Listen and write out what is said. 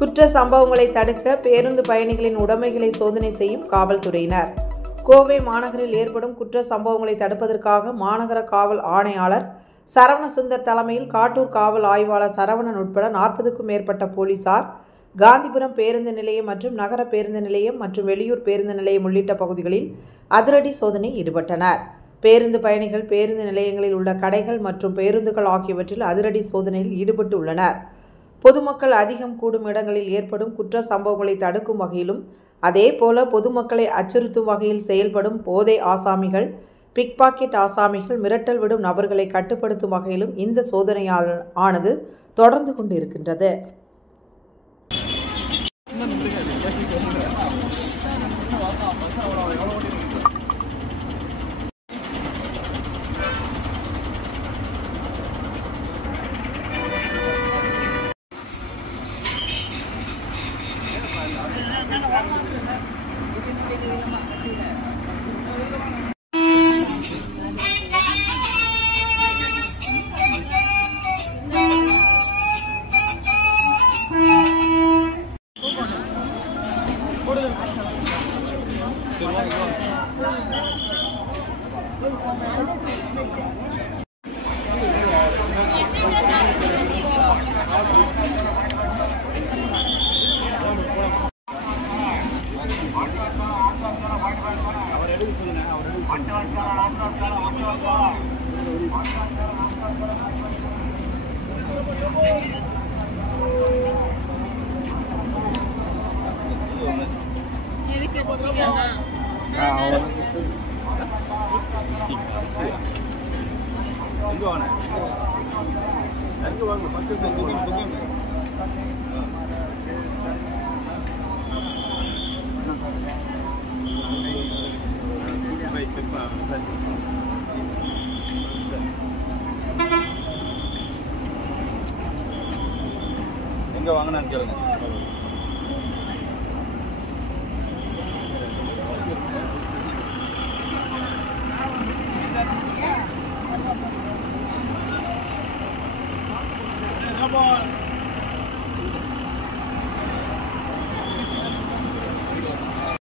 குற்ற சம்பவங்களை தடுக்க பேருந்து பயணிகளின் உடைமைகளை சோதனை செய்யும் காவல்துறையினர். கோவை மாநகரில் ஏற்படும் குற்ற சம்பவங்களை தடுப்பதற்காக மாநகர காவல் ஆணையாளர் சரவணசுந்தர் தலைமையில் காட்டூர் காவல் ஆய்வாளர் சரவணன் உட்பட 40க்கும் மேற்பட்ட போலீசார் காந்திபுரம் பேருந்து நிலையம் மற்றும் நகர பேருந்து நிலையம் மற்றும் வெளியூர் பேருந்து நிலையம் உள்ளிட்ட பகுதிகளில் அதிரடி சோதனை ஈடுபட்டனர். பேருந்து பயணிகள் பேருந்து நிலையங்களில் உள்ள கடைகள் மற்றும் பேருந்துகள் ஆகியவற்றில் அதிரடி சோதனையில் ஈடுபட்டு உள்ளனர். பொதுமக்கள் அதிகம் கூடும் இடங்களில் ஏற்படும் குற்ற சம்பவங்களை தடுக்கும் வகையிலும் அதேபோல பொதுமக்களை அச்சுறுத்தும் வகையில் செயல்படும் போதை ஆசாமிகள், பிக் பாக்கெட் ஆசாமிகள், மிரட்டல் விடும் நபர்களை கட்டுப்படுத்தும் வகையிலும் இந்த சோதனையானது தொடர்ந்து கொண்டிருக்கின்றது. எங்க வாங்கினான்னு கேளுங்க. Come on.